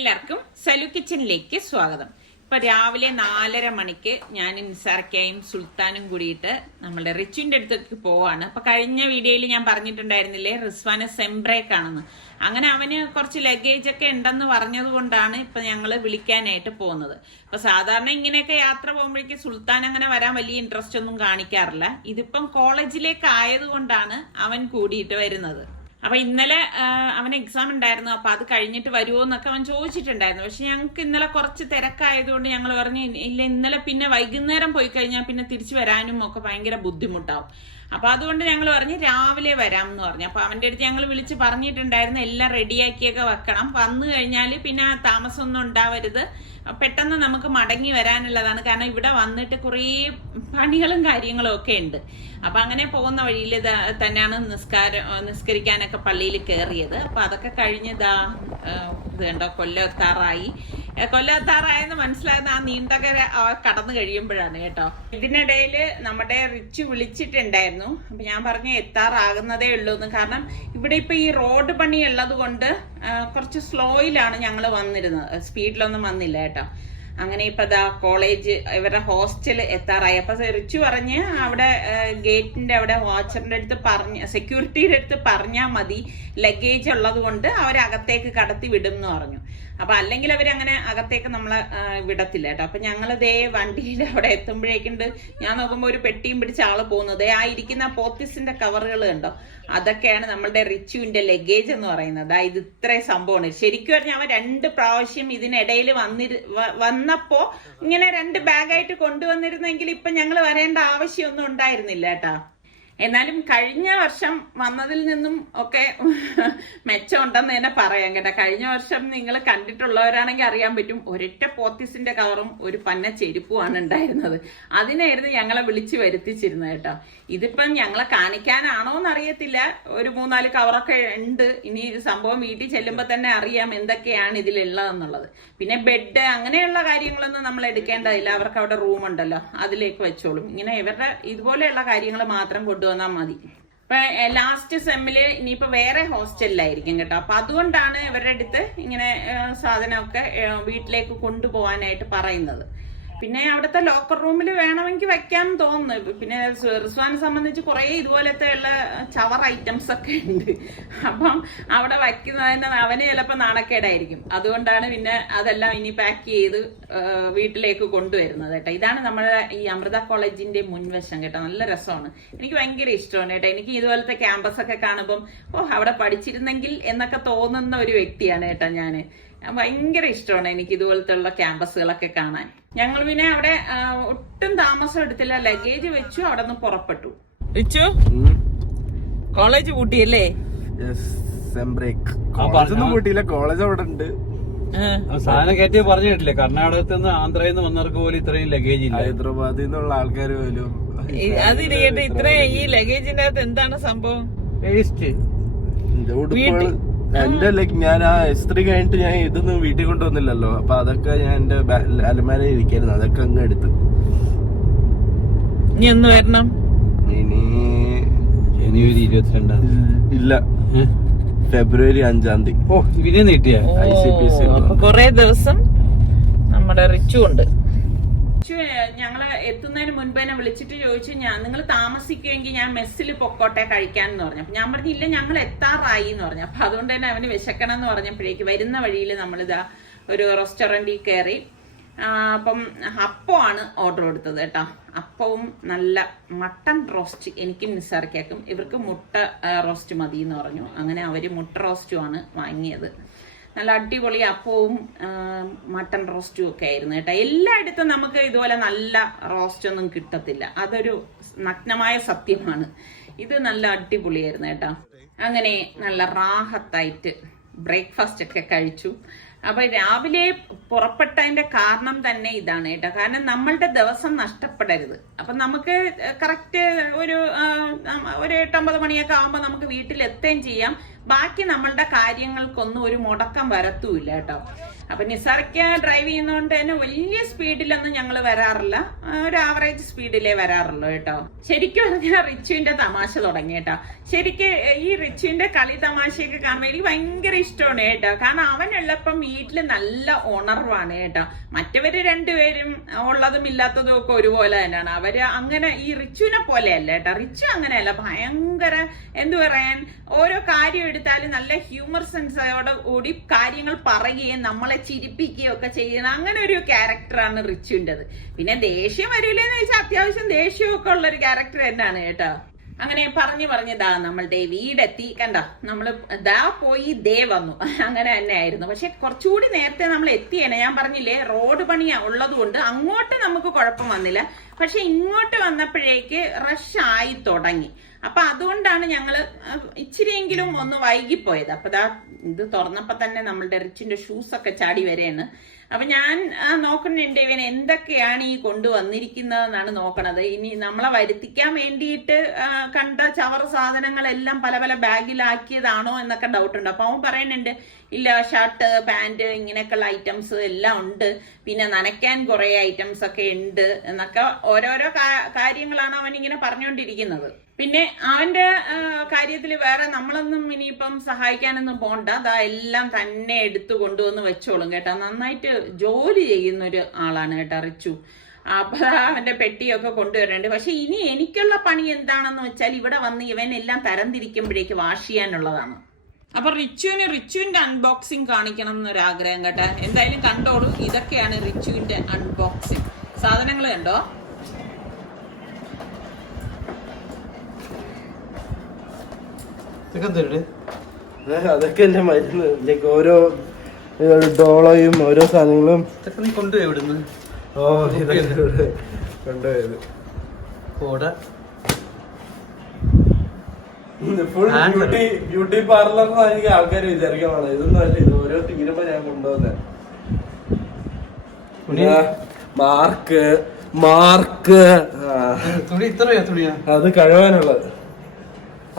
എല്ലാവർക്കും സലു കിച്ചണിലേക്ക് സ്വാഗതം. ഇപ്പൊ രാവിലെ 4:30 മണിക്ക് ഞാൻ നിസാർക്കയും സുൽത്താനും കൂടിയിട്ട് നമ്മുടെ റിച്ചുവിന്റെ അടുത്തേക്ക് പോവാണ്. അപ്പൊ കഴിഞ്ഞ വീഡിയോയിൽ ഞാൻ പറഞ്ഞിട്ടുണ്ടായിരുന്നില്ലേ റിസ്വാന് സെംബ്രേക്ക് ആണെന്ന്. അങ്ങനെ അവന് കുറച്ച് ലഗേജ് ഒക്കെ ഉണ്ടെന്ന് പറഞ്ഞത് കൊണ്ടാണ് ഇപ്പൊ ഞങ്ങള് വിളിക്കാനായിട്ട് പോകുന്നത്. അപ്പൊ സാധാരണ ഇങ്ങനെയൊക്കെ യാത്ര പോകുമ്പോഴേക്ക് സുൽത്താൻ അങ്ങനെ വരാൻ വലിയ ഇൻട്രസ്റ്റ് ഒന്നും കാണിക്കാറില്ല. ഇതിപ്പം കോളേജിലേക്ക് ആയതുകൊണ്ടാണ് അവൻ കൂടിയിട്ട് വരുന്നത്. അപ്പൊ ഇന്നലെ അവന് എക്സാം ഉണ്ടായിരുന്നു. അപ്പൊ അത് കഴിഞ്ഞിട്ട് വരുമോ എന്നൊക്കെ അവൻ ചോദിച്ചിട്ടുണ്ടായിരുന്നു. പക്ഷെ ഞങ്ങൾക്ക് ഇന്നലെ കുറച്ച് തിരക്കായതുകൊണ്ട് ഞങ്ങൾ പറഞ്ഞു ഇല്ല, ഇന്നലെ പിന്നെ വൈകുന്നേരം പോയി കഴിഞ്ഞാൽ പിന്നെ തിരിച്ചു വരാനും ഒക്കെ ഭയങ്കര ബുദ്ധിമുട്ടാവും. അപ്പൊ അതുകൊണ്ട് ഞങ്ങൾ പറഞ്ഞു രാവിലെ വരാം എന്ന് പറഞ്ഞു. അപ്പൊ അവന്റെ അടുത്ത് ഞങ്ങൾ വിളിച്ച് പറഞ്ഞിട്ടുണ്ടായിരുന്നു എല്ലാം റെഡിയാക്കിയൊക്കെ വെക്കണം, വന്നു കഴിഞ്ഞാൽ പിന്നെ താമസമൊന്നും ഉണ്ടാവരുത്, പെട്ടെന്ന് നമുക്ക് മടങ്ങി വരാനുള്ളതാണ്. കാരണം ഇവിടെ വന്നിട്ട് കുറേ പണികളും കാര്യങ്ങളും ഒക്കെ ഉണ്ട്. അപ്പൊ അങ്ങനെ പോകുന്ന വഴിയിൽ തന്നെയാണ് നിസ്കരിക്കാനൊക്കെ പള്ളിയിൽ കയറിയത്. അപ്പൊ അതൊക്കെ കഴിഞ്ഞതാ ഇത് കണ്ടോ കൊല്ലത്താറായെന്ന് മനസ്സിലായത് ആ നീണ്ടകര കടന്നു കഴിയുമ്പോഴാണ് കേട്ടോ. ഇതിനിടയില് നമ്മുടെ റിച്ച് വിളിച്ചിട്ടുണ്ടായിരുന്നു. അപ്പൊ ഞാൻ പറഞ്ഞു എത്താറാകുന്നതേ ഉള്ളൂ എന്ന്. കാരണം ഇവിടെ ഇപ്പൊ ഈ റോഡ് പണി ഉള്ളത് കൊണ്ട് കുറച്ച് സ്ലോയിലാണ് ഞങ്ങൾ വന്നിരുന്നത്, സ്പീഡിലൊന്നും വന്നില്ല കേട്ടോ. അങ്ങനെ ഇപ്പൊ കോളേജ് ഇവരുടെ ഹോസ്റ്റൽ എത്താറായി. അപ്പൊ റിച്ചു പറഞ്ഞ് അവിടെ ഗേറ്റിന്റെ അവിടെ വാച്ചറിന്റെ അടുത്ത് സെക്യൂരിറ്റിയുടെ അടുത്ത് പറഞ്ഞാൽ മതി, ലഗേജ് ഉള്ളത് കൊണ്ട് അവരകത്തേക്ക് കടത്തി വിടും എന്ന് പറഞ്ഞു. അപ്പൊ അല്ലെങ്കിൽ അവരങ്ങനെ അകത്തേക്ക് നമ്മളെ വിടത്തില്ല കേട്ടോ. അപ്പൊ ഞങ്ങൾ ദേ വണ്ടിയിൽ അവിടെ എത്തുമ്പോഴേക്കുണ്ട് ഞാൻ നോക്കുമ്പോ ഒരു പെട്ടിയും പിടിച്ച ആള് പോകുന്നത്. ആ ഇരിക്കുന്ന പോത്തിസിന്റെ കവറുകൾ കണ്ടോ, അതൊക്കെയാണ് നമ്മളുടെ റിച്ചുവിന്റെ ലഗേജ് എന്ന് പറയുന്നത്. ഇത് ഇത്രയും സംഭവമാണ്. ശരിക്കും പറഞ്ഞാൽ അവൻ 2 പ്രാവശ്യം ഇതിനിടയിൽ വന്നപ്പോ ഇങ്ങനെ 2 ബാഗായിട്ട് കൊണ്ടുവന്നിരുന്നെങ്കിൽ ഇപ്പൊ ഞങ്ങൾ വരേണ്ട ആവശ്യമൊന്നും ഉണ്ടായിരുന്നില്ല കേട്ടാ. എന്നാലും കഴിഞ്ഞ വർഷം വന്നതിൽ നിന്നും ഒക്കെ മെച്ചമുണ്ടെന്ന് തന്നെ പറയാം കേട്ടോ. കഴിഞ്ഞ വർഷം നിങ്ങൾ കണ്ടിട്ടുള്ളവരാണെങ്കിൽ അറിയാൻ പറ്റും, ഒരൊറ്റ പോത്തിസിന്റെ കവറും ഒരു പന്ന ചെരുപ്പുമാണ് ഉണ്ടായിരുന്നത്. അതിനായിരുന്നു ഞങ്ങളെ വിളിച്ചു വരുത്തിച്ചിരുന്നത് കേട്ടോ. ഇതിപ്പം ഞങ്ങളെ കാണിക്കാനാണോ എന്നറിയത്തില്ല, ഒരു 3-4 കവറൊക്കെ ഉണ്ട്. ഇനി സംഭവം വീട്ടിൽ ചെല്ലുമ്പോൾ തന്നെ അറിയാം എന്തൊക്കെയാണ് ഇതിലുള്ളതെന്നുള്ളത്. പിന്നെ ബെഡ് അങ്ങനെയുള്ള കാര്യങ്ങളൊന്നും നമ്മൾ എടുക്കേണ്ടതില്ല, അവർക്ക് അവിടെ റൂം ഉണ്ടല്ലോ, അതിലേക്ക് വെച്ചോളും. ഇങ്ങനെ ഇവരുടെ ഇതുപോലെയുള്ള കാര്യങ്ങൾ മാത്രം കൊണ്ടുവന്നാൽ മതി. ഇപ്പൊ ലാസ്റ്റ് സെമ്മില് ഇനിയിപ്പോ വേറെ ഹോസ്റ്റലിലായിരിക്കും കേട്ടോ. അപ്പൊ അതുകൊണ്ടാണ് ഇവരുടെ അടുത്ത് ഇങ്ങനെ സാധനമൊക്കെ വീട്ടിലേക്ക് കൊണ്ടുപോകാനായിട്ട് പറയുന്നത്. പിന്നെ അവിടുത്തെ ലോക്കർ റൂമിൽ വേണമെങ്കിൽ വെക്കാൻ തോന്നുന്നു. പിന്നെ റിസ്വാനെ സംബന്ധിച്ച് കുറെ ഇതുപോലത്തെ ഉള്ള ചവർ ഐറ്റംസ് ഒക്കെ ഉണ്ട്. അപ്പം അവിടെ വയ്ക്കുന്നതിന് അവന് ചിലപ്പോൾ നാണക്കേടായിരിക്കും. അതുകൊണ്ടാണ് പിന്നെ അതെല്ലാം ഇനി പാക്ക് ചെയ്ത് വീട്ടിലേക്ക് കൊണ്ടുവരുന്നത് കേട്ടോ. ഇതാണ് നമ്മുടെ ഈ അമൃത കോളേജിന്റെ മുൻവശം കേട്ടോ. നല്ല രസമാണ്, എനിക്ക് ഭയങ്കര ഇഷ്ടമാണ് കേട്ടോ. എനിക്ക് ഇതുപോലത്തെ ക്യാമ്പസ് ഒക്കെ കാണുമ്പം അവിടെ പഠിച്ചിരുന്നെങ്കിൽ എന്നൊക്കെ തോന്നുന്ന ഒരു വ്യക്തിയാണ് കേട്ടോ ഞാന്. ഭയങ്കര ഇഷ്ടമാണ് എനിക്ക് ഇതുപോലത്തെ ഉള്ള ക്യാമ്പസുകളൊക്കെ കാണാൻ. ഞങ്ങൾ പിന്നെ അവിടെ ഒട്ടും താമസം എടുത്തില്ല, ലഗേജ് വെച്ചു, അവിടെ നിന്ന് പുറപ്പെട്ടു. റിച്ചു കോളേജ് പൂട്ടിയല്ലേ? കോളേജ് അവിടെ ഉണ്ട്. സാധനം കയറ്റി പറഞ്ഞു കേട്ടില്ലേ, കർണാടകത്തിൽ നിന്ന് ആന്ധ്രയിൽ നിന്ന് വന്നവർക്ക് പോലും ഇത്രയും ലഗേജ് ഇല്ല. ഹൈദരാബാദിൽ നിന്നുള്ള ആൾക്കാർ പോലും അതിരിക്കട്ടെ, ഇത്രയും ഈ ലഗേജിന്റെ അകത്ത് എന്താണ് സംഭവം? വേസ്റ്റ് എന്റെ ഞാൻ ആ S3 കഴിഞ്ഞിട്ട് ഞാൻ ഇതൊന്നും വീട്ടിൽ കൊണ്ടുവന്നില്ലല്ലോ. അപ്പൊ അതൊക്കെ ഞാൻ എന്റെ അലമാരയിൽ ഇരിക്കായിരുന്നു, അതൊക്കെ അങ്ങ് എടുത്ത്. ഇനി എന്ന് വരണം? ഇനി ജനുവരി 22 ഇല്ല, ഫെബ്രുവരി 5-ാം തീയതി. ഓ ഇതിനെ നീട്ടിയ ICPC. കൊറേ ദിവസം നമ്മുടെ റിച്ചു ഉണ്ട്. ഞങ്ങള് എത്തുന്നതിന് മുൻപ് തന്നെ വിളിച്ചിട്ട് ചോദിച്ചു, നിങ്ങൾ താമസിക്കുമെങ്കിൽ ഞാൻ മെസ്സിൽ പൊക്കോട്ടെ കഴിക്കാന്ന് പറഞ്ഞു. അപ്പൊ ഞാൻ പറഞ്ഞില്ല, ഞങ്ങൾ എത്താറായി എന്ന് പറഞ്ഞു. അപ്പൊ അതുകൊണ്ട് തന്നെ അവന് വിശക്കണം എന്ന് പറഞ്ഞപ്പോഴേക്ക് വരുന്ന വഴിയിൽ നമ്മളിതാ ഒരു റെസ്റ്റോറന്റിൽ കയറി. അപ്പം അപ്പമാണ് ഓർഡർ കൊടുത്തത് കേട്ടോ. അപ്പവും നല്ല മട്ടൺ റോസ്റ്റ് എനിക്കും നിസാർക്കും. ഇവർക്ക് മുട്ട റോസ്റ്റ് മതി എന്ന് പറഞ്ഞു. അങ്ങനെ അവര് മുട്ട റോസ്റ്റുമാണ് വാങ്ങിയത്. നല്ല അടിപൊളി അപ്പവും മട്ടൺ റോസ്റ്റും ഒക്കെ ആയിരുന്നു കേട്ടോ. എല്ലായിടത്തും നമുക്ക് ഇതുപോലെ നല്ല റോസ്റ്റ് ഒന്നും കിട്ടത്തില്ല, അതൊരു നഗ്നമായ സത്യമാണ്. ഇത് നല്ല അടിപൊളിയായിരുന്നു കേട്ടോ. അങ്ങനെ നല്ല റാഹത്തായിട്ട് ബ്രേക്ക്ഫാസ്റ്റ് ഒക്കെ കഴിച്ചു. അപ്പൊ രാവിലെ പുറപ്പെട്ടതിന്റെ കാരണം തന്നെ ഇതാണ് കേട്ടോ. കാരണം നമ്മളുടെ ദിവസം നഷ്ടപ്പെടരുത്. അപ്പൊ നമുക്ക് കറക്റ്റ് ഒരു 8-9 മണിയൊക്കെ ആകുമ്പോൾ നമുക്ക് വീട്ടിൽ എത്തുകയും ചെയ്യാം. ബാക്കി നമ്മളുടെ കാര്യങ്ങൾക്കൊന്നും ഒരു മുടക്കം വരത്തൂല്ല കേട്ടോ. അപ്പൊ നിസാർക്ക് ഡ്രൈവ് ചെയ്യുന്നതുകൊണ്ട് തന്നെ വലിയ സ്പീഡിലൊന്നും ഞങ്ങൾ വരാറില്ല, ഒരു ആവറേജ് സ്പീഡിലേ വരാറുള്ളൂ കേട്ടോ. ശരിക്കും പറഞ്ഞാൽ റിച്ചുവിന്റെ തമാശ തുടങ്ങി കേട്ടോ. ശരിക്ക് ഈ റിച്ചുവിന്റെ കളി തമാശയൊക്കെ കാണുമ്പോൾ എനിക്ക് ഭയങ്കര ഇഷ്ടമാണ് കേട്ടോ. കാരണം അവനുള്ളപ്പം വീട്ടില് നല്ല ഉണർവാണ് കേട്ടോ. മറ്റവര് രണ്ടുപേരും ഉള്ളതും ഇല്ലാത്തതും ഒക്കെ ഒരുപോലെ തന്നെയാണ്. അവര് അങ്ങനെ ഈ റിച്ചുവിനെ പോലെയല്ല കേട്ടോ. റിച്ചു അങ്ങനെയല്ല, ഭയങ്കര എന്തു പറയാൻ, ഓരോ കാര്യം എടുത്താലും നല്ല ഹ്യൂമർ സെൻസോടെ കൂടി കാര്യങ്ങൾ പറയുകയും നമ്മളെ ചിരിപ്പിക്കുകയും ഒക്കെ ചെയ്യുന്ന അങ്ങനെ ഒരു ക്യാരക്ടറാണ് റിച്ചുവിൻ്റെത്. പിന്നെ ദേഷ്യം വരൂലെന്ന് വെച്ചാൽ അത്യാവശ്യം ദേഷ്യമൊക്കെ ഉള്ള ഒരു ക്യാരക്ടർ തന്നെയാണ് കേട്ടോ. അങ്ങനെ പറഞ്ഞതാ നമ്മളുടെ വീടെത്തി കണ്ടോ. നമ്മള് ദാ പോയി ദേ വന്നു, അങ്ങനെ തന്നെ ആയിരുന്നു. പക്ഷെ കുറച്ചുകൂടി നേരത്തെ നമ്മൾ എത്തിയേനെ. ഞാൻ പറഞ്ഞില്ലേ റോഡ് പണി ഉള്ളത് കൊണ്ട് അങ്ങോട്ട് നമുക്ക് കുഴപ്പം വന്നില്ല. പക്ഷെ ഇങ്ങോട്ട് വന്നപ്പോഴേക്ക് റഷ് ആയി തുടങ്ങി. അപ്പൊ അതുകൊണ്ടാണ് ഞങ്ങള് ഇച്ചിരിയെങ്കിലും ഒന്ന് വൈകിപ്പോയത്. അപ്പൊ ദാ ഇത് തുറന്നപ്പോ തന്നെ നമ്മളുടെ റിച്ചിന്റെ ഷൂസ് ഒക്കെ ചാടി വരെയാണ്. അപ്പൊ ഞാൻ നോക്കുന്നുണ്ട് ഇവൻ എന്തൊക്കെയാണ് ഈ കൊണ്ടുവന്നിരിക്കുന്നതെന്നാണ് നോക്കണത്. ഇനി നമ്മളെ വരുത്തിക്കാൻ വേണ്ടിയിട്ട് കണ്ട ചവറ് സാധനങ്ങളെല്ലാം പല പല ബാഗിലാക്കിയതാണോ എന്നൊക്കെ ഡൗട്ടുണ്ട്. അപ്പൊ അവൻ പറയുന്നുണ്ട് ഇല്ല, ഷർട്ട് പാന്റ് ഇങ്ങനെയൊക്കെയുള്ള ഐറ്റംസ് എല്ലാം ഉണ്ട്, പിന്നെ നനയ്ക്കാൻ കുറെ ഐറ്റംസ് ഒക്കെ ഉണ്ട് എന്നൊക്കെ ഓരോരോ കാര്യങ്ങളാണ് അവൻ ഇങ്ങനെ പറഞ്ഞുകൊണ്ടിരിക്കുന്നത്. പിന്നെ അവന്റെ കാര്യത്തിൽ വേറെ നമ്മളൊന്നും ഇനിയിപ്പം സഹായിക്കാനൊന്നും പോണ്ട, അതാ എല്ലാം തന്നെ എടുത്തു കൊണ്ടുവന്ന് വെച്ചോളും കേട്ടോ. നന്നായിട്ട് ജോലി ചെയ്യുന്ന ഒരു ആളാണ് കേട്ടോ റിച്ചു. അപ്പൊ അവന്റെ പെട്ടിയൊക്കെ കൊണ്ടുവരുന്നുണ്ട്. പക്ഷെ ഇനി എനിക്കുള്ള പണി എന്താണെന്ന് വെച്ചാൽ ഇവിടെ വന്ന് ഇവൻ എല്ലാം തരംതിരിക്കുമ്പോഴേക്ക് വാഷ് ചെയ്യാനുള്ളതാണ്. അപ്പൊ റിച്ചുവിന്റെ അൺബോക്സിങ് കാണിക്കണം എന്നൊരാഗ്രഹം കേട്ടോ. എന്തായാലും കണ്ടോളൂ, ഇതൊക്കെയാണ് റിച്ചുവിന്റെ അൺബോക്സിങ്. സാധനങ്ങൾ കണ്ടോ. അതൊക്കെ എന്റെ മരുന്ന്, ലൈക്ക് ഓരോ ഡോളയും ഓരോ സാധനങ്ങളും നീ കൊണ്ടുപോയി ഇവിടുന്ന്. ഓ കൊണ്ടുപോയത് ഫുൾ ബ്യൂട്ടി പാർലർ എനിക്ക് ആൾക്കാർ വിചാരിക്കാൻ പാടില്ല. ഇതൊന്നും അല്ല, ഇത് ഓരോ തീരുമ്പോ ഞാൻ കൊണ്ടുവന്നെ. മാർക്ക് തുണി ഇത്രയാ തുണിയാ അത് കഴുകാനുള്ളത്.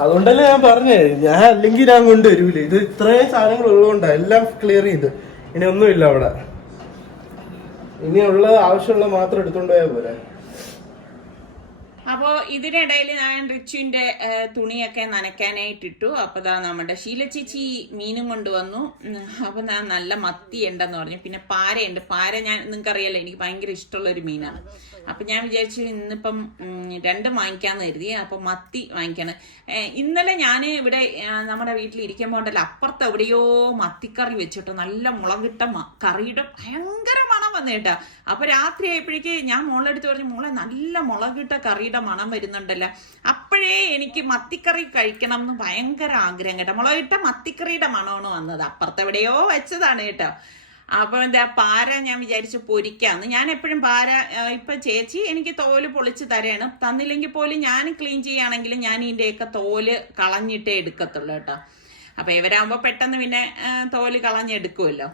അതുകൊണ്ടല്ലേ ഞാൻ പറഞ്ഞേ, ഞാൻ അല്ലെങ്കിൽ ഞാൻ കൊണ്ടുവരൂല. ഇത് ഇത്രയും സാധനങ്ങൾ ഉള്ളതുകൊണ്ടാ എല്ലാം ക്ലിയർ ചെയ്ത്. ഇനി ഒന്നുമില്ല അവിടെ. ഇനിയുള്ള ആവശ്യമുള്ള മാത്രം എടുത്തോണ്ട് പോയാൽ പോരെ. അപ്പോ ഇതിനിടയിൽ ഞാൻ റിച്ചുവിന്റെ തുണിയൊക്കെ നനയ്ക്കാനായിട്ടിട്ടു. അപ്പൊ ദാ നമ്മുടെ ശീല ചേച്ചി മീനും കൊണ്ടുവന്നു. അപ്പൊ ഞാൻ നല്ല മത്തി ഉണ്ടെന്ന് പറഞ്ഞു. പിന്നെ പാരയുണ്ട്. പാര ഞാൻ നിങ്ങൾക്കറിയാലോ എനിക്ക് ഭയങ്കര ഇഷ്ടമുള്ള ഒരു മീനാണ്. അപ്പൊ ഞാൻ വിചാരിച്ചു ഇന്നിപ്പം രണ്ടും വാങ്ങിക്കാന്ന് കരുതി. അപ്പൊ മത്തി വാങ്ങിക്കാണ്. ഇന്നലെ ഞാൻ ഇവിടെ നമ്മുടെ വീട്ടിൽ ഇരിക്കുമ്പോൾ ഉണ്ടല്ലോ, അപ്പുറത്ത് എവിടെയോ മത്തിക്കറി വെച്ചിട്ട് നല്ല മുളകിട്ട കറിയുടെ ഭയങ്കര മണം വന്നു കേട്ടാ. അപ്പൊ രാത്രി ആയപ്പോഴേക്ക് ഞാൻ മോളെടുത്ത് പറഞ്ഞു, മോളെ നല്ല മുളകിട്ട കറിയുടെ മണം വരുന്നുണ്ടല്ലോ. അപ്പോഴേ എനിക്ക് മത്തിക്കറി കഴിക്കണം എന്ന് ഭയങ്കര ആഗ്രഹം കേട്ടോ. മുളകിട്ട മത്തിക്കറിയുടെ മണമാണ് വന്നത്. അപ്പുറത്ത് എവിടെയോ വെച്ചതാണ് കേട്ടോ. അപ്പൊ എന്താ പാര ഞാൻ വിചാരിച്ചു പൊരിക്കാന്ന്. ഞാൻ എപ്പോഴും പാര ഇപ്പൊ ചേച്ചി എനിക്ക് തോല് പൊളിച്ച് തരാണ്. തന്നില്ലെങ്കിൽ പോലും ഞാൻ ക്ലീൻ ചെയ്യുകയാണെങ്കിലും ഞാൻ ഇതിന്റെയൊക്കെ തോല് കളഞ്ഞിട്ടേ എടുക്കത്തുള്ളൂ കേട്ടോ. അപ്പൊ ഇവരാകുമ്പോ പെട്ടെന്ന് പിന്നെ തോല് കളഞ്ഞെടുക്കുമല്ലോ.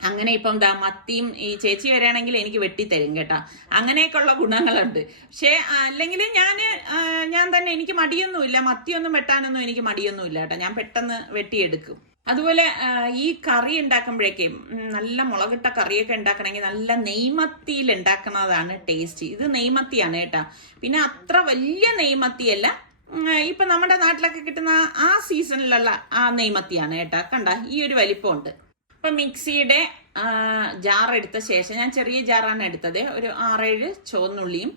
അങ്ങനെ ഇപ്പം എന്താ മത്തിയും ഈ ചേച്ചി വരികയാണെങ്കിൽ എനിക്ക് വെട്ടിത്തരും കേട്ടോ. അങ്ങനെയൊക്കെയുള്ള ഗുണങ്ങളുണ്ട്. പക്ഷെ അല്ലെങ്കിൽ ഞാൻ തന്നെ, എനിക്ക് മടിയൊന്നുമില്ല, മത്തിയൊന്നും വെട്ടാനൊന്നും എനിക്ക് മടിയൊന്നുമില്ല കേട്ടോ. ഞാൻ പെട്ടെന്ന് വെട്ടിയെടുക്കും. അതുപോലെ ഈ കറി ഉണ്ടാക്കുമ്പോഴേക്കേ നല്ല മുളകിട്ട കറിയൊക്കെ ഉണ്ടാക്കണമെങ്കിൽ നല്ല നെയ്മത്തിയിൽ ഉണ്ടാക്കുന്നതാണ് ടേസ്റ്റ്. ഇത് നെയ്മത്തിയാണ് കേട്ടോ. പിന്നെ അത്ര വലിയ നെയ്മത്തിയല്ല, ഇപ്പൊ നമ്മുടെ നാട്ടിലൊക്കെ കിട്ടുന്ന ആ സീസണിലുള്ള ആ നെയ്മത്തിയാണ് കേട്ടോ. കണ്ട ഈ ഒരു വലിപ്പമുണ്ട്. അപ്പൊ മിക്സിയുടെ ജാർ എടുത്ത ശേഷം, ഞാൻ ചെറിയ ജാറാണ് എടുത്തത്, ഒരു 6-7 ചുവന്നുള്ളിയും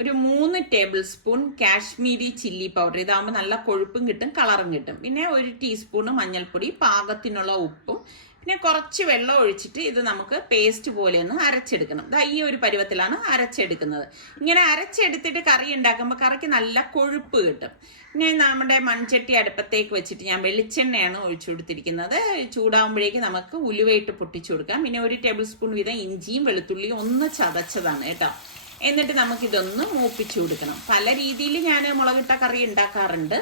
ഒരു 3 table spoon Kashmiri chilli powder. ഇതാകുമ്പോൾ നല്ല കൊഴുപ്പും കിട്ടും, കളറും കിട്ടും. പിന്നെ 1 ടീസ്പൂണ് മഞ്ഞൾപ്പൊടി, പാകത്തിനുള്ള ഉപ്പും, പിന്നെ കുറച്ച് വെള്ളം ഒഴിച്ചിട്ട് ഇത് നമുക്ക് പേസ്റ്റ് പോലെ ഒന്ന് അരച്ചെടുക്കണം. ഈ ഒരു പരുവത്തിലാണ് അരച്ചെടുക്കുന്നത്. ഇങ്ങനെ അരച്ചെടുത്തിട്ട് കറി ഉണ്ടാക്കുമ്പോൾ കറിക്ക് നല്ല കൊഴുപ്പ് കിട്ടും. പിന്നെ നമ്മുടെ മൺചട്ടി അടുപ്പത്തേക്ക് വെച്ചിട്ട് ഞാൻ വെളിച്ചെണ്ണയാണ് ഒഴിച്ചു കൊടുത്തിരിക്കുന്നത്. ചൂടാകുമ്പോഴേക്ക് നമുക്ക് ഉലുവയിട്ട് പൊട്ടിച്ചു കൊടുക്കാം. പിന്നെ 1 ടേബിൾ സ്പൂൺ വീതം ഇഞ്ചിയും വെളുത്തുള്ളിയും ഒന്ന് ചതച്ചതാണ് കേട്ടോ. എന്നിട്ട് നമുക്കിതൊന്ന് മൂപ്പിച്ചു കൊടുക്കണം. പല രീതിയിൽ ഞാൻ മുളകിട്ട കറി ഉണ്ടാക്കാറുണ്ട്.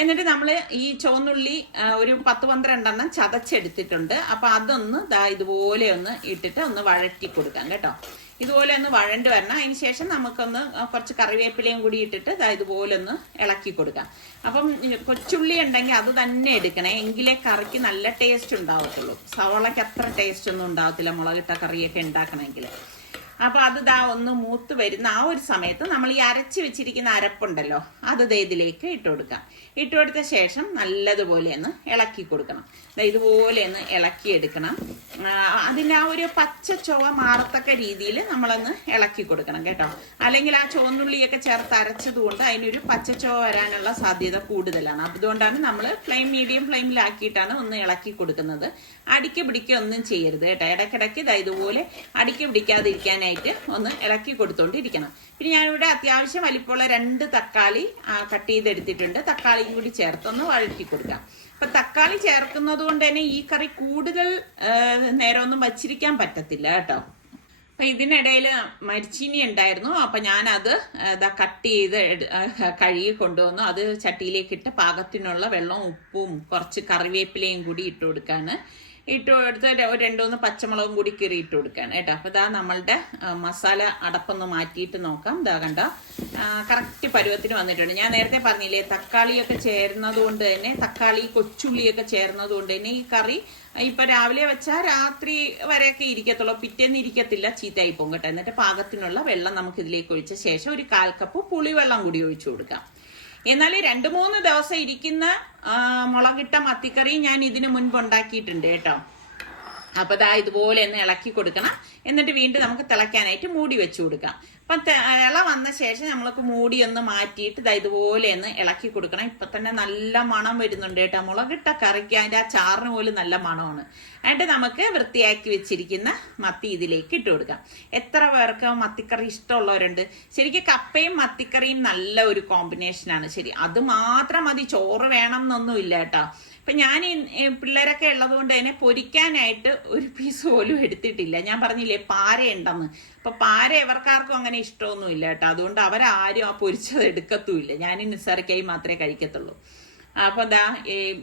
എന്നിട്ട് നമ്മൾ ഈ ചുവന്നുള്ളി ഒരു 10-12 ചതച്ചെടുത്തിട്ടുണ്ട്. അപ്പം അതൊന്ന് ഇതുപോലെ ഒന്ന് ഇട്ടിട്ട് ഒന്ന് വഴറ്റി കൊടുക്കാം കേട്ടോ. ഇതുപോലെ ഒന്ന് വഴണ്ട് വരണം. അതിന് ശേഷം നമുക്കൊന്ന് കുറച്ച് കറിവേപ്പിലയും കൂടി ഇട്ടിട്ട് ഇതുപോലെ ഒന്ന് ഇളക്കി കൊടുക്കാം. അപ്പം കൊച്ചുള്ളി ഉണ്ടെങ്കിൽ അത് തന്നെ എടുക്കണേ, എങ്കിലേ കറിക്ക് നല്ല ടേസ്റ്റ് ഉണ്ടാവത്തുള്ളൂ. സവാളയ്ക്ക് അത്ര ടേസ്റ്റ് ഒന്നും ഉണ്ടാവത്തില്ല മുളകിട്ട കറിയൊക്കെ ഉണ്ടാക്കണമെങ്കിൽ. അപ്പോൾ അത് ഒന്ന് മൂത്ത് വരുന്ന ആ ഒരു സമയത്ത് നമ്മൾ ഈ അരച്ച് വെച്ചിരിക്കുന്ന അരപ്പുണ്ടല്ലോ അത് ഇതിലേക്ക് ഇട്ട് കൊടുക്കാം. ഇട്ട് കൊടുത്ത ശേഷം നല്ലതുപോലെ ഒന്ന് ഇളക്കി കൊടുക്കണം. ഇതുപോലെ ഒന്ന് ഇളക്കിയെടുക്കണം. അതിൻ്റെ ആ ഒരു പച്ച ചുവ മാറത്തക്ക രീതിയിൽ നമ്മളൊന്ന് ഇളക്കി കൊടുക്കണം കേട്ടോ. അല്ലെങ്കിൽ ആ ചുവന്നുള്ളിയൊക്കെ ചേർത്ത് അരച്ചതുകൊണ്ട് അതിനൊരു പച്ച ചുവ വരാനുള്ള സാധ്യത കൂടുതലാണ്. അതുകൊണ്ടാണ് നമ്മൾ മീഡിയം ഫ്ലെയിമിലാക്കിയിട്ടാണ് ഒന്ന് ഇളക്കി കൊടുക്കുന്നത്. അടിക്ക് പിടിക്കുക ഒന്നും ചെയ്യരുത് കേട്ടോ. ഇടയ്ക്കിടയ്ക്ക് ഇതുപോലെ അടിക്ക് പിടിക്കാതിരിക്കാനായിട്ട് ഒന്ന് ഇളക്കി കൊടുത്തോണ്ടിരിക്കണം. പിന്നെ ഞാനിവിടെ അത്യാവശ്യം വലിപ്പമുള്ള 2 തക്കാളി കട്ട് ചെയ്തെടുത്തിട്ടുണ്ട്. തക്കാളിയും കൂടി ചേർത്തൊന്ന് വഴറ്റി കൊടുക്കാം. അപ്പൊ തക്കാളി ചേർക്കുന്നത് കൊണ്ട് തന്നെ ഈ കറി കൂടുതൽ നേരമൊന്നും വച്ചിരിക്കാൻ പറ്റത്തില്ല കേട്ടോ. അപ്പൊ ഇതിനിടയിൽ മരിച്ചീനി ഉണ്ടായിരുന്നു. അപ്പൊ ഞാനത് കട്ട് ചെയ്ത് കഴുകി കൊണ്ടുവന്നു. അത് ചട്ടിയിലേക്ക് ഇട്ട് പാകത്തിനുള്ള വെള്ളവും ഉപ്പും കുറച്ച് കറിവേപ്പിലയും കൂടി ഇട്ട് കൊടുക്കാണ്. ഇട്ട് കൊടുത്ത് 2-3 പച്ചമുളകും കൂടി കീറി ഇട്ട് കൊടുക്കാണ് കേട്ടോ. അപ്പൊ നമ്മളുടെ മസാല അടപ്പൊന്ന് മാറ്റിയിട്ട് നോക്കാം. കണ്ട കറക്റ്റ് പരുവത്തിന് വന്നിട്ടുണ്ട്. ഞാൻ നേരത്തെ പറഞ്ഞില്ലേ തക്കാളിയൊക്കെ ചേർന്നത് കൊണ്ട് തന്നെ, തക്കാളി കൊച്ചുള്ളിയൊക്കെ ചേർന്നത് കൊണ്ട് തന്നെ ഈ കറി ഇപ്പൊ രാവിലെ വെച്ചാൽ രാത്രി വരെയൊക്കെ ഇരിക്കത്തുള്ളൂ, പിറ്റേന്ന് ഇരിക്കത്തില്ല, ചീത്തയായി പോകും കേട്ടോ. എന്നിട്ട് പാകത്തിനുള്ള വെള്ളം നമുക്ക് ഇതിലേക്ക് ഒഴിച്ച ശേഷം ഒരു 1/4 കപ്പ് പുളിവെള്ളം കൂടി ഒഴിച്ചു കൊടുക്കാം. എന്നാൽ 2-3 ദിവസം ഇരിക്കുന്ന മുളകിട്ട മത്തിക്കറി ഞാൻ ഇതിനു മുൻപ് ഉണ്ടാക്കിയിട്ടുണ്ട് കേട്ടോ. അപ്പൊ ഇതുപോലെ ഒന്ന് ഇളക്കി കൊടുക്കണം. എന്നിട്ട് വീണ്ടും നമുക്ക് തിളയ്ക്കാനായിട്ട് മൂടി വെച്ചു കൊടുക്കാം. അപ്പം ഇള വന്ന ശേഷം നമ്മൾക്ക് മൂടി ഒന്ന് മാറ്റിയിട്ട് ഇതുപോലെ ഒന്ന് ഇളക്കി കൊടുക്കണം. ഇപ്പൊ തന്നെ നല്ല മണം വരുന്നുണ്ട് കേട്ടോ. മുളകിട്ട കറിക്ക് അതിൻ്റെ ആ ചാറിന് പോലും നല്ല മണമാണ്. എന്നിട്ട് നമുക്ക് വൃത്തിയാക്കി വെച്ചിരിക്കുന്ന മത്തി ഇതിലേക്ക് ഇട്ട് കൊടുക്കാം. എത്ര പേർക്ക് മത്തിക്കറി ഇഷ്ടമുള്ളവരുണ്ട്? ശരിക്കും കപ്പയും മത്തിക്കറിയും നല്ല ഒരു കോമ്പിനേഷനാണ്. ശരി, അത് മാത്രം മതി, ചോറ് വേണം എന്നൊന്നും ഇല്ല കേട്ടോ. ഇപ്പൊ ഞാൻ പിള്ളേരൊക്കെ ഉള്ളത് കൊണ്ട് തന്നെ പൊരിക്കാനായിട്ട് ഒരു പീസ് പോലും എടുത്തിട്ടില്ല. ഞാൻ പറഞ്ഞില്ലേ പാര ഉണ്ടെന്ന്. അപ്പൊ പാര ഇവർക്കാർക്കും അങ്ങനെ ഇഷ്ടമൊന്നും ഇല്ല കേട്ടോ. അതുകൊണ്ട് അവരാരും ആ പൊരിച്ചത് എടുക്കത്തുമില്ല. ഞാൻ നിസ്സാരക്കായി മാത്രമേ കഴിക്കത്തുള്ളൂ. അപ്പൊ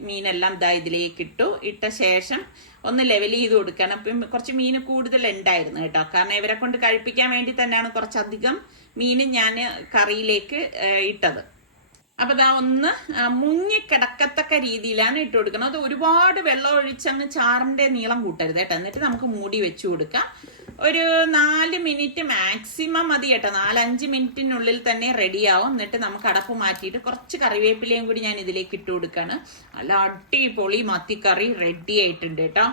മീനെല്ലാം ഇതിലേക്ക് ഇട്ട ശേഷം ഒന്ന് ലെവൽ ചെയ്ത് കൊടുക്കണം. അപ്പം കുറച്ച് മീൻ കൂടുതൽ ഉണ്ടായിരുന്നു കേട്ടോ. കാരണം ഇവരെ കൊണ്ട് കഴിപ്പിക്കാൻ വേണ്ടി തന്നെയാണ് കുറച്ചധികം മീൻ ഞാൻ കറിയിലേക്ക് ഇട്ടത്. അപ്പൊ ഒന്ന് മുങ്ങിക്കിടക്കത്തക്ക രീതിയിലാണ് ഇട്ട് കൊടുക്കണം. അത് ഒരുപാട് വെള്ളം ഒഴിച്ചങ്ങ് ചാറിന്റെ നീളം കൂട്ടരുത് കേട്ടോ. എന്നിട്ട് നമുക്ക് മൂടി വെച്ചു കൊടുക്കാം. ഒരു 4 മിനിറ്റ് മാക്സിമം മതി കേട്ടോ. 4-5 മിനിറ്റിനുള്ളിൽ തന്നെ റെഡിയാവും. എന്നിട്ട് നമുക്ക് അടപ്പ് മാറ്റിയിട്ട് കുറച്ച് കറിവേപ്പിലയും കൂടി ഞാൻ ഇതിലേക്ക് ഇട്ട് കൊടുക്കാണ്. നല്ല അടിപൊളി മത്തിക്കറി റെഡി ആയിട്ടുണ്ട് കേട്ടോ.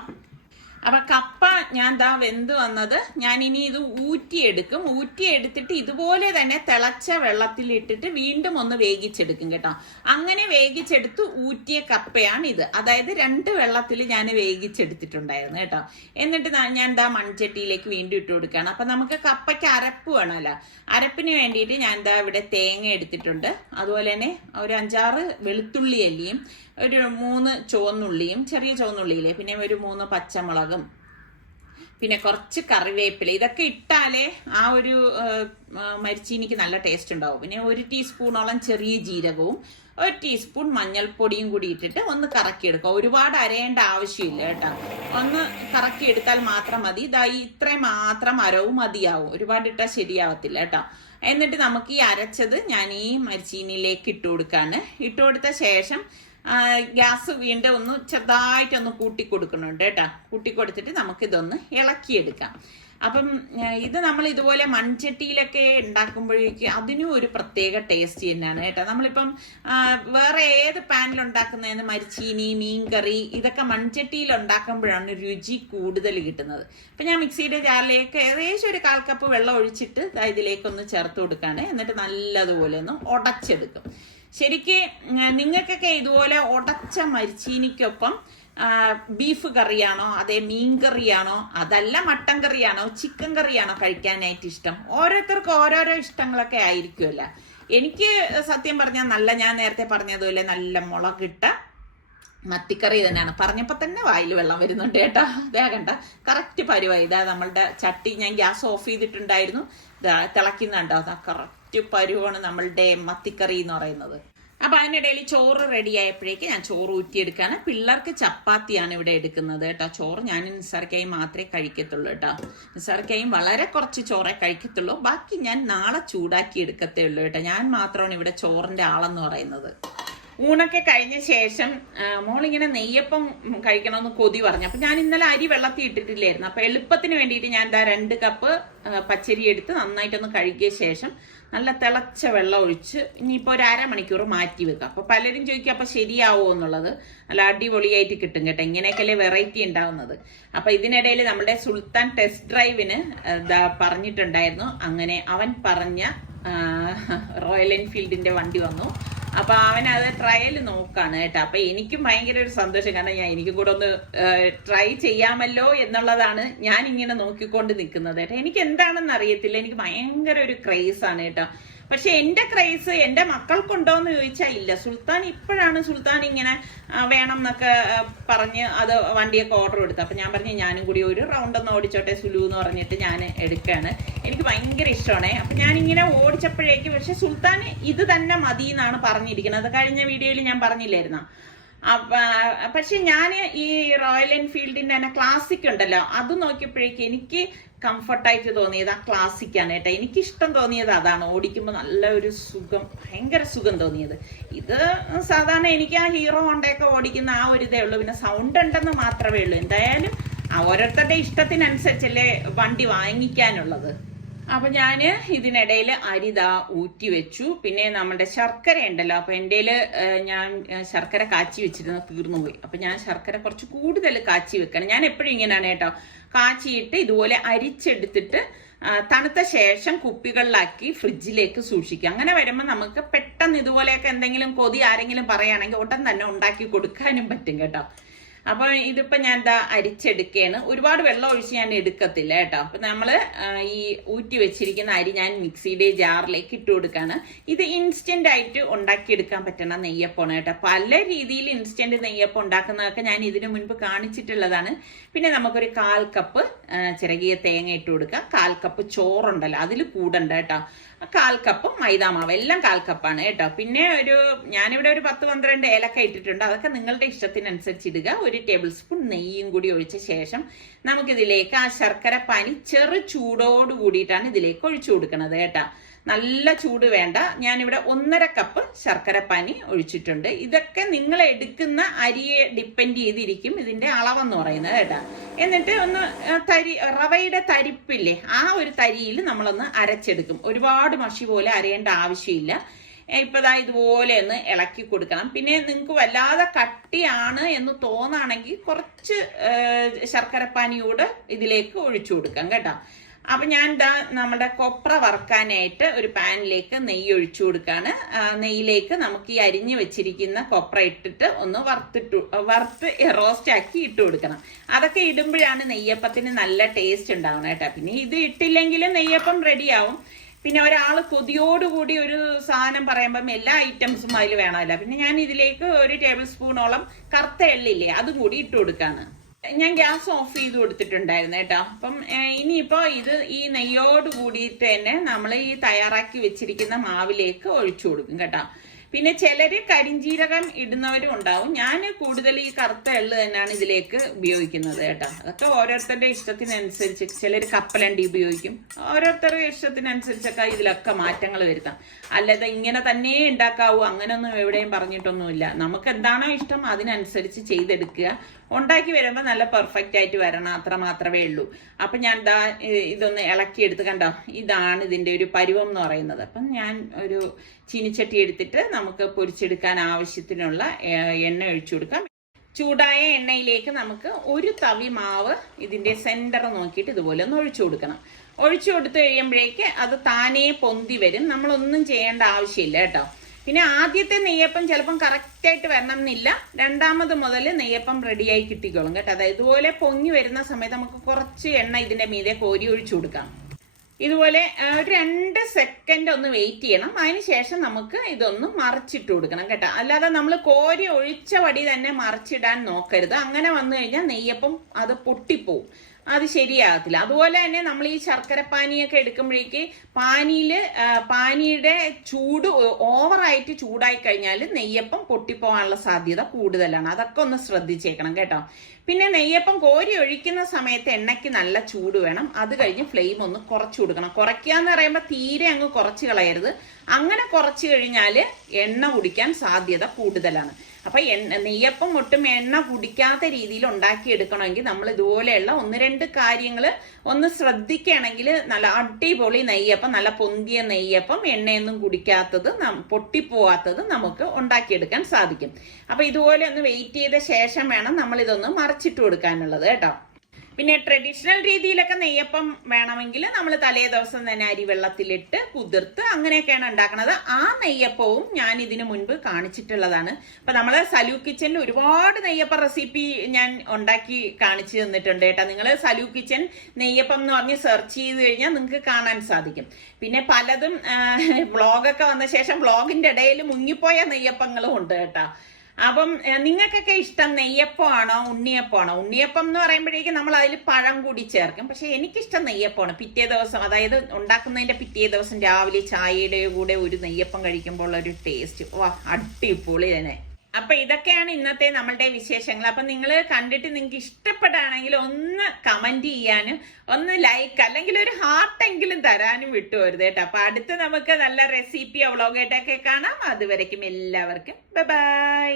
അപ്പൊ കപ്പ ഞാൻ വെന്ത് വന്നത് ഞാൻ ഇനി ഇത് ഊറ്റിയെടുക്കും. ഊറ്റിയെടുത്തിട്ട് ഇതുപോലെ തന്നെ തിളച്ച വെള്ളത്തിലിട്ടിട്ട് വീണ്ടും ഒന്ന് വേവിച്ചെടുക്കും കേട്ടോ. അങ്ങനെ വേവിച്ചെടുത്ത് ഊറ്റിയ കപ്പയാണ് ഇത്. അതായത് 2 വെള്ളത്തിൽ ഞാൻ വേവിച്ചെടുത്തിട്ടുണ്ടായിരുന്നു കേട്ടോ. എന്നിട്ട് ഞാൻ മൺചട്ടിയിലേക്ക് വീണ്ടും ഇട്ട് കൊടുക്കുകയാണ്. അപ്പൊ നമുക്ക് കപ്പയ്ക്ക് അരപ്പ് വേണമല്ലോ. അരപ്പിന് വേണ്ടിയിട്ട് ഞാൻ ഇവിടെ തേങ്ങ എടുത്തിട്ടുണ്ട്. അതുപോലെ തന്നെ ഒരു 5-6 വെളുത്തുള്ളി അല്ലിയും, ഒരു 3 ചുവന്നുള്ളിയും, ചെറിയ ചുവന്നുള്ളിയില്ലേ, പിന്നെ ഒരു 3 പച്ചമുളകും, പിന്നെ കുറച്ച് കറിവേപ്പില. ഇതൊക്കെ ഇട്ടാലേ ആ ഒരു മരിച്ചീനിക്ക് നല്ല ടേസ്റ്റ് ഉണ്ടാവും. പിന്നെ 1 ടീസ്പൂണോളം ചെറിയ ജീരകവും 1 ടീസ്പൂൺ മഞ്ഞൾപ്പൊടിയും കൂടി ഇട്ടിട്ട് ഒന്ന് കറക്കിയെടുക്കുക. ഒരുപാട് അരയേണ്ട ആവശ്യമില്ല കേട്ടോ. ഒന്ന് കറക്കിയെടുത്താൽ മാത്രം മതി. ഇത്രയും മാത്രം അരവും മതിയാവും. ഒരുപാട് ഇട്ടാൽ ശരിയാവത്തില്ല കേട്ടോ. എന്നിട്ട് നമുക്ക് ഈ അരച്ചത് ഞാൻ ഈ മരിച്ചീനിയിലേക്ക് ഇട്ട് കൊടുക്കാണ്. ഇട്ട് കൊടുത്ത ശേഷം ഗ്യാസ് വീണ്ടും ഒന്ന് ചെറുതായിട്ടൊന്ന് കൂട്ടിക്കൊടുക്കുന്നുണ്ട് കേട്ടോ. കൂട്ടിക്കൊടുത്തിട്ട് നമുക്കിതൊന്ന് ഇളക്കിയെടുക്കാം. അപ്പം ഇത് നമ്മൾ ഇതുപോലെ മൺചട്ടിയിലൊക്കെ ഉണ്ടാക്കുമ്പോഴേക്ക് അതിനും ഒരു പ്രത്യേക ടേസ്റ്റ് തന്നെയാണ് കേട്ടോ. നമ്മളിപ്പം വേറെ ഏത് പാനിൽ ഉണ്ടാക്കുന്നതെന്ന് മരിച്ചീനി, മീൻകറി ഇതൊക്കെ മൺചട്ടിയിൽ ഉണ്ടാക്കുമ്പോഴാണ് രുചി കൂടുതൽ കിട്ടുന്നത്. അപ്പം ഞാൻ മിക്സിയുടെ ജാറിലേക്ക് ഏകദേശം ഒരു 1/4 കപ്പ് വെള്ളം ഒഴിച്ചിട്ട് ഇതിലേക്കൊന്ന് ചേർത്ത് കൊടുക്കുകയാണ്. എന്നിട്ട് നല്ലതുപോലെ ഒന്ന് ഉടച്ചെടുക്കും. ശരിക്ക് നിങ്ങൾക്കൊക്കെ ഇതുപോലെ ഉടച്ച മരിച്ചീനിക്കൊപ്പം ബീഫ് കറിയാണോ, അതേ മീൻ കറിയാണോ, അതല്ല മട്ടൻ കറിയാണോ, ചിക്കൻ കറിയാണോ കഴിക്കാനായിട്ട് ഇഷ്ടം? ഓരോരുത്തർക്കും ഓരോരോ ഇഷ്ടങ്ങളൊക്കെ ആയിരിക്കുമല്ലോ. എനിക്ക് സത്യം പറഞ്ഞാൽ ഞാൻ നേരത്തെ പറഞ്ഞതുപോലെ നല്ല മുളകിട്ട മത്തിക്കറി തന്നെയാണ്. പറഞ്ഞപ്പോൾ തന്നെ വായിൽ വെള്ളം വരുന്നുണ്ട് കേട്ടോ. കണ്ട കറക്റ്റ് പരുവായി. നമ്മളുടെ ചട്ടി ഞാൻ ഗ്യാസ് ഓഫ് ചെയ്തിട്ടുണ്ടായിരുന്നു. തിളയ്ക്കുന്നുണ്ടോ? കറക്റ്റ് പരുവാണ് നമ്മളുടെ മത്തിക്കറി എന്ന് പറയുന്നത്. അപ്പൊ അതിനിടയിൽ ചോറ് റെഡി ആയപ്പോഴേക്ക് ഞാൻ ചോറ് ഊറ്റിയെടുക്കാണ്. പിള്ളേർക്ക് ചപ്പാത്തിയാണ് ഇവിടെ എടുക്കുന്നത് കേട്ടോ. ചോറ് ഞാൻ നിസ്സാർക്കായും മാത്രമേ കഴിക്കത്തുള്ളൂ കേട്ടോ. നിസ്സാർക്കായും വളരെ കുറച്ച് ചോറേ കഴിക്കത്തുള്ളൂ. ബാക്കി ഞാൻ നാളെ ചൂടാക്കി എടുക്കത്തേ ഉള്ളൂ കേട്ടോ. ഞാൻ മാത്രമാണ് ഇവിടെ ചോറിന്റെ ആളെന്ന് പറയുന്നത്. ഊണൊക്കെ കഴിഞ്ഞ ശേഷം മോളിങ്ങനെ നെയ്യപ്പം കഴിക്കണമെന്ന് കൊതി പറഞ്ഞു. അപ്പൊ ഞാൻ ഇന്നലെ അരി വെള്ളത്തിൽ ഇട്ടിട്ടില്ലായിരുന്നു. അപ്പൊ എളുപ്പത്തിന് വേണ്ടിയിട്ട് ഞാൻ 2 കപ്പ് പച്ചരി എടുത്ത് നന്നായിട്ടൊന്ന് കഴുകിയ ശേഷം നല്ല തിളച്ച വെള്ളം ഒഴിച്ച് ഇനിയിപ്പോൾ ഒരു അരമണിക്കൂർ മാറ്റി വെക്കാം. അപ്പൊ പലരും ചോദിക്കും അപ്പൊ ശരിയാവോ എന്നുള്ളത്. നല്ല അടിപൊളിയായിട്ട് കിട്ടും കേട്ടോ. ഇങ്ങനെയൊക്കെയല്ലേ വെറൈറ്റി ഉണ്ടാവുന്നത്. അപ്പൊ ഇതിനിടയിൽ നമ്മുടെ സുൽത്താൻ ടെസ്റ്റ് ഡ്രൈവിന് പറഞ്ഞിട്ടുണ്ടായിരുന്നു. അങ്ങനെ അവൻ പറഞ്ഞ റോയൽ എൻഫീൽഡിന്റെ വണ്ടി വന്നു. അപ്പൊ അവൻ അത് ട്രയൽ നോക്കാണ് കേട്ടോ. അപ്പൊ എനിക്കും ഭയങ്കര ഒരു സന്തോഷം. കാരണം എനിക്കും കൂടെ ഒന്ന് ട്രൈ ചെയ്യാമല്ലോ എന്നുള്ളതാണ് ഞാൻ ഇങ്ങനെ നോക്കിക്കൊണ്ട് നിൽക്കുന്നത് കേട്ടോ. എനിക്ക് എന്താണെന്ന് അറിയത്തില്ല. എനിക്ക് ഭയങ്കര ഒരു ക്രേസ് ആണ് കേട്ടോ. പക്ഷെ എന്റെ ക്രേസ് എന്റെ മക്കൾക്കുണ്ടോ എന്ന് ചോദിച്ചാൽ ഇല്ല. സുൽത്താൻ ഇപ്പോഴാണ് സുൽത്താൻ ഇങ്ങനെ വേണം എന്നൊക്കെ പറഞ്ഞ് അത് വണ്ടിയൊക്കെ ഓർഡർ എടുത്തു. അപ്പൊ ഞാൻ പറഞ്ഞു ഞാനും കൂടി ഒരു റൗണ്ട് ഒന്ന് ഓടിച്ചോട്ടെ സുലു എന്ന് പറഞ്ഞിട്ട് ഞാൻ എടുക്കുകയാണ്. എനിക്ക് ഭയങ്കര ഇഷ്ടമാണ്. അപ്പൊ ഞാനിങ്ങനെ ഓടിച്ചപ്പോഴേക്ക് പക്ഷെ സുൽത്താൻ ഇത് തന്നെ മതി എന്നാണ് പറഞ്ഞിരിക്കുന്നത്. കഴിഞ്ഞ വീഡിയോയിൽ ഞാൻ പറഞ്ഞില്ലായിരുന്നോ. പക്ഷെ ഞാൻ ഈ റോയൽ എൻഫീൽഡിന്റെ തന്നെ ക്ലാസിക് ഉണ്ടല്ലോ അത് നോക്കിയപ്പോഴേക്ക് എനിക്ക് കംഫർട്ടായിട്ട് തോന്നിയത് ആ ക്ലാസിക്കാണ് കേട്ടോ. എനിക്കിഷ്ടം തോന്നിയത് അതാണ്. ഓടിക്കുമ്പോൾ നല്ല ഒരു സുഖം, ഭയങ്കര സുഖം തോന്നിയത്. ഇത് സാധാരണ എനിക്ക് ആ ഹീറോ ഹോണ്ടയൊക്കെ ഓടിക്കുന്ന ആ ഒരു ഇതേ ഉള്ളൂ. പിന്നെ സൗണ്ട് ഉണ്ടെന്ന് മാത്രമേ ഉള്ളൂ. എന്തായാലും ഓരോരുത്തരുടെ ഇഷ്ടത്തിനനുസരിച്ചല്ലേ വണ്ടി വാങ്ങിക്കാനുള്ളത്. അപ്പൊ ഞാന് ഇതിനിടയിൽ അരിതാ ഊറ്റി വെച്ചു. പിന്നെ നമ്മുടെ ശർക്കര ഉണ്ടല്ലോ. അപ്പൊ എൻ്റെ ഞാൻ ശർക്കര കാച്ചി വെച്ചിരുന്ന തീർന്നുപോയി. അപ്പൊ ഞാൻ ശർക്കര കുറച്ച് കൂടുതൽ കാച്ചി വെക്കണം. ഞാൻ എപ്പോഴും ഇങ്ങനെയാണ് കേട്ടോ. കാച്ചിയിട്ട് ഇതുപോലെ അരിച്ചെടുത്തിട്ട് തണുത്ത ശേഷം കുപ്പികളിലാക്കി ഫ്രിഡ്ജിലേക്ക് സൂക്ഷിക്കുക. അങ്ങനെ വരുമ്പോൾ നമുക്ക് പെട്ടെന്ന് ഇതുപോലെയൊക്കെ എന്തെങ്കിലും കൊതി ആരെങ്കിലും പറയുകയാണെങ്കിൽ ഉടൻ തന്നെ ഉണ്ടാക്കി കൊടുക്കാനും പറ്റും കേട്ടോ. അപ്പൊ ഇതിപ്പോ ഞാൻ അരിച്ചെടുക്കുകയാണ്. ഒരുപാട് വെള്ളം ഒഴിച്ച് ഞാൻ എടുക്കത്തില്ല കേട്ടോ. അപ്പൊ നമ്മള് ഈ ഊറ്റി വെച്ചിരിക്കുന്ന അരി ഞാൻ മിക്സിയുടെ ജാറിലേക്ക് ഇട്ട് കൊടുക്കാണ്. ഇത് ഇൻസ്റ്റന്റ് ആയിട്ട് ഉണ്ടാക്കിയെടുക്കാൻ പറ്റുന്ന നെയ്യപ്പമാണ് കേട്ടോ. പല രീതിയിൽ ഇൻസ്റ്റന്റ് നെയ്യപ്പം ഉണ്ടാക്കുന്നതൊക്കെ ഞാൻ ഇതിനു മുൻപ് കാണിച്ചിട്ടുള്ളതാണ്. പിന്നെ നമുക്കൊരു 1/4 കപ്പ് ചിരകിയ തേങ്ങ ഇട്ട് കൊടുക്കാം. 1/4 കപ്പ് ചോറുണ്ടല്ലോ അതിൽ കൂടണ്ട കേട്ടോ. 1/4 കപ്പ് മൈദാമാവ്, എല്ലാം 1/4 കപ്പാണ് കേട്ടോ. പിന്നെ ഞാനിവിടെ ഒരു 10-12 ഏലക്ക ഇട്ടിട്ടുണ്ട്. അതൊക്കെ നിങ്ങളുടെ ഇഷ്ടത്തിനനുസരിച്ച് ഇടുക. 1 ടേബിൾ സ്പൂൺ നെയ്യും കൂടി ഒഴിച്ച ശേഷം നമുക്കിതിലേക്ക് ആ ശർക്കര പാനി ചെറു ചൂടോട് കൂടിയിട്ടാണ് ഇതിലേക്ക് ഒഴിച്ചു കൊടുക്കുന്നത് കേട്ടോ. നല്ല ചൂട് വേണ്ട. ഞാനിവിടെ 1.5 കപ്പ് ശർക്കര പാനി ഒഴിച്ചിട്ടുണ്ട്. ഇതൊക്കെ നിങ്ങൾ എടുക്കുന്ന അരിയെ ഡിപ്പെൻഡ് ചെയ്തിരിക്കും ഇതിന്റെ അളവെന്ന് പറയുന്നത് കേട്ടോ. എന്നിട്ട് ഒന്ന് റവയുടെ തരിപ്പില്ലേ ആ ഒരു തരിയിൽ നമ്മളൊന്ന് അരച്ചെടുക്കും. ഒരുപാട് മഷി പോലെ അരയേണ്ട ആവശ്യമില്ല. ഇപ്പതാ ഇതുപോലെ ഒന്ന് ഇളക്കി കൊടുക്കണം. പിന്നെ നിങ്ങൾക്ക് വല്ലാതെ കട്ടിയാണ് എന്ന് തോന്നുകയാണെങ്കിൽ കുറച്ച് ശർക്കരപ്പാനിയൂടെ ഇതിലേക്ക് ഒഴിച്ചു കൊടുക്കാം കേട്ടോ. അപ്പൊ ഞാൻ നമ്മുടെ കൊപ്ര വറുക്കാനായിട്ട് ഒരു പാനിലേക്ക് നെയ്യ് ഒഴിച്ചു കൊടുക്കാണ്. നെയ്യിലേക്ക് നമുക്ക് ഈ അരിഞ്ഞു വെച്ചിരിക്കുന്ന കൊപ്ര ഇട്ടിട്ട് ഒന്ന് വറുത്ത് റോസ്റ്റ് ആക്കി ഇട്ട് കൊടുക്കണം. അതൊക്കെ ഇടുമ്പോഴാണ് നെയ്യപ്പത്തിന് നല്ല ടേസ്റ്റ് ഉണ്ടാവണം കേട്ടോ. പിന്നെ ഇത് ഇട്ടില്ലെങ്കിലും നെയ്യപ്പം റെഡിയാവും. പിന്നെ ഒരാൾ കൊതിയോടുകൂടി ഒരു സാധനം പറയുമ്പം എല്ലാ ഐറ്റംസും അതിൽ വേണമല്ലോ. പിന്നെ ഞാൻ ഇതിലേക്ക് 1 ടേബിൾ സ്പൂണോളം കറുത്ത എള്ളില്ലേ അതും കൂടി ഇട്ട് കൊടുക്കാണ്. ഞാൻ ഗ്യാസ് ഓഫ് ചെയ്ത് കൊടുത്തിട്ടുണ്ടായിരുന്നു കേട്ടോ. അപ്പം ഇനിയിപ്പോ ഇത് ഈ നെയ്യോട് കൂടിയിട്ട് തന്നെ നമ്മൾ ഈ തയ്യാറാക്കി വെച്ചിരിക്കുന്ന മാവിലേക്ക് ഒഴിച്ചു കൊടുക്കും കേട്ടോ. പിന്നെ ചിലര് കരിഞ്ജീരകം ഇടുന്നവരും ഉണ്ടാവും. ഞാൻ കൂടുതൽ ഈ കറുത്ത എള്ള് തന്നെയാണ് ഇതിലേക്ക് ഉപയോഗിക്കുന്നത് കേട്ടോ. അതൊക്കെ ഓരോരുത്തരുടെ ഇഷ്ടത്തിനനുസരിച്ച്. ചിലർ കപ്പലണ്ടി ഉപയോഗിക്കും. ഓരോരുത്തരുടെ ഇഷ്ടത്തിനനുസരിച്ചൊക്കെ ഇതിലൊക്കെ മാറ്റങ്ങൾ വരുത്താം. അല്ലാതെ ഇങ്ങനെ തന്നെ ഉണ്ടാക്കാവൂ അങ്ങനെയൊന്നും എവിടെയും പറഞ്ഞിട്ടൊന്നുമില്ല. നമുക്ക് എന്താണോ ഇഷ്ടം അതിനനുസരിച്ച് ചെയ്തെടുക്കുക. ഉണ്ടാക്കി വരുമ്പോൾ നല്ല പെർഫെക്റ്റ് ആയിട്ട് വരണം, അത്ര മാത്രമേ ഉള്ളൂ. അപ്പൊ ഞാൻ ഇതൊന്ന് ഇളക്കിയെടുത്ത് കണ്ടോ, ഇതാണ് ഇതിന്റെ ഒരു പരുവം എന്ന് പറയുന്നത്. അപ്പം ഞാൻ ഒരു ചീനിച്ചട്ടി എടുത്തിട്ട് നമുക്ക് പൊരിച്ചെടുക്കാൻ ആവശ്യത്തിനുള്ള എണ്ണ ഒഴിച്ചു കൊടുക്കാം. ചൂടായ എണ്ണയിലേക്ക് നമുക്ക് 1 തവി മാവ് ഇതിന്റെ സെന്റർ നോക്കിയിട്ട് ഇതുപോലെ ഒന്ന് ഒഴിച്ചു കൊടുക്കണം. ഒഴിച്ചു കൊടുത്തു കഴിയുമ്പോഴേക്ക് അത് താനേ പൊന്തി വരും. നമ്മളൊന്നും ചെയ്യേണ്ട ആവശ്യമില്ല കേട്ടോ. പിന്നെ ആദ്യത്തെ നെയ്യപ്പം ചിലപ്പം കറക്റ്റായിട്ട് വരണം എന്നില്ല. രണ്ടാമത് മുതൽ നെയ്യപ്പം റെഡിയായി കിട്ടിക്കോളും കേട്ടോ. അതായത് ഇതുപോലെ പൊങ്ങി വരുന്ന സമയത്ത് നമുക്ക് കുറച്ച് എണ്ണ ഇതിന്റെ മീതെ കോരി ഒഴിച്ചു കൊടുക്കാം. ഇതുപോലെ ഒരു 2 സെക്കൻഡ് ഒന്ന് വെയിറ്റ് ചെയ്യണം. അതിനുശേഷം നമുക്ക് ഇതൊന്ന് മറിച്ചിട്ട് കൊടുക്കണം കേട്ടോ. അല്ലാതെ നമ്മൾ കോരി ഒഴിച്ച വടി തന്നെ മറിച്ചിടാൻ നോക്കരുത്. അങ്ങനെ വന്നു കഴിഞ്ഞാൽ നെയ്യപ്പം അത് പൊട്ടിപ്പോവും. അത് ശരിയാകത്തില്ല. അതുപോലെ തന്നെ നമ്മൾ ഈ ശർക്കര പാനിയൊക്കെ എടുക്കുമ്പോഴേക്ക് പാനിയുടെ ചൂട് ഓവറായിട്ട് ചൂടായി കഴിഞ്ഞാൽ നെയ്യപ്പം പൊട്ടിപ്പോകാനുള്ള സാധ്യത കൂടുതലാണ്. അതൊക്കെ ഒന്ന് ശ്രദ്ധിച്ചേക്കണം കേട്ടോ. പിന്നെ നെയ്യപ്പം കോരി ഒഴിക്കുന്ന സമയത്ത് എണ്ണയ്ക്ക് നല്ല ചൂട് വേണം. അത് കഴിഞ്ഞ് ഫ്ലെയിം ഒന്ന് കുറച്ച് കൊടുക്കണം. കുറയ്ക്കുക എന്ന് പറയുമ്പോൾ തീരെ അങ്ങ് കുറച്ച് കളയരുത്. അങ്ങനെ കുറച്ച് കഴിഞ്ഞാൽ എണ്ണ കുടിക്കാൻ സാധ്യത കൂടുതലാണ്. അപ്പൊ നെയ്യപ്പം ഒട്ടും എണ്ണ കുടിക്കാത്ത രീതിയിൽ ഉണ്ടാക്കിയെടുക്കണമെങ്കിൽ നമ്മൾ ഇതുപോലെയുള്ള 1-2 കാര്യങ്ങൾ ഒന്ന് ശ്രദ്ധിക്കുകയാണെങ്കിൽ നല്ല അടിപൊളി നെയ്യപ്പം, നല്ല പൊന്തിയ നെയ്യപ്പം, എണ്ണയൊന്നും കുടിക്കാത്തത്, പൊട്ടിപ്പോവാത്തത് നമുക്ക് ഉണ്ടാക്കിയെടുക്കാൻ സാധിക്കും. അപ്പൊ ഇതുപോലെ ഒന്ന് വെയിറ്റ് ചെയ്ത ശേഷം വേണം നമ്മൾ ഇതൊന്ന് മറിച്ചിട്ട് കൊടുക്കാനുള്ളത് കേട്ടോ. പിന്നെ ട്രഡീഷണൽ രീതിയിലൊക്കെ നെയ്യപ്പം വേണമെങ്കിൽ നമ്മൾ തലേ ദിവസം തന്നെ അരി വെള്ളത്തിലിട്ട് കുതിർത്ത് അങ്ങനെയൊക്കെയാണ് ഉണ്ടാക്കുന്നത്. ആ നെയ്യപ്പവും ഞാൻ ഇതിനു മുൻപ് കാണിച്ചിട്ടുള്ളതാണ്. അപ്പൊ നമ്മള് സലൂ കിച്ചണിൽ ഒരുപാട് നെയ്യപ്പ റെസിപ്പി ഞാൻ ഉണ്ടാക്കി കാണിച്ചു തന്നിട്ടുണ്ട് കേട്ടോ. നിങ്ങൾ സലൂ കിച്ചൺ നെയ്യപ്പം എന്ന് പറഞ്ഞ് സെർച്ച് ചെയ്ത് കഴിഞ്ഞാൽ നിങ്ങൾക്ക് കാണാൻ സാധിക്കും. പിന്നെ പലതും വ്ളോഗൊക്കെ വന്ന ശേഷം വ്ളോഗിന്റെ ഇടയിൽ മുങ്ങിപ്പോയ നെയ്യപ്പങ്ങളും ഉണ്ട് കേട്ടോ. അപ്പം നിങ്ങൾക്കൊക്കെ ഇഷ്ടം നെയ്യപ്പമാണോ ഉണ്ണിയപ്പമാണോ? ഉണ്ണിയപ്പം എന്ന് പറയുമ്പോഴേക്കും നമ്മൾ അതിൽ പഴം കൂടി ചേർക്കും. പക്ഷെ എനിക്കിഷ്ടം നെയ്യപ്പമാണ്. പിറ്റേ ദിവസം, അതായത് ഉണ്ടാക്കുന്നതിന്റെ പിറ്റേ ദിവസം രാവിലെ ചായയുടെ കൂടെ ഒരു നെയ്യപ്പം കഴിക്കുമ്പോൾ ഒരു ടേസ്റ്റ് അടിപൊളി തന്നെ. അപ്പൊ ഇതൊക്കെയാണ് ഇന്നത്തെ നമ്മളുടെ വിശേഷങ്ങൾ. അപ്പൊ നിങ്ങൾ കണ്ടിട്ട് നിങ്ങൾക്ക് ഇഷ്ടപ്പെട്ടാണെങ്കിൽ ഒന്ന് കമന്റ് ചെയ്യാനും ഒന്ന് ലൈക്ക് അല്ലെങ്കിൽ ഒരു ഹാർട്ടെങ്കിലും തരാനും വിട്ടുപോരുത് കേട്ടോ. അപ്പൊ അടുത്ത് നമുക്ക് നല്ല റെസിപ്പിയോ വ്ളോഗായിട്ടൊക്കെ കാണാം. അതുവരയ്ക്കും എല്ലാവർക്കും ബൈ ബൈ.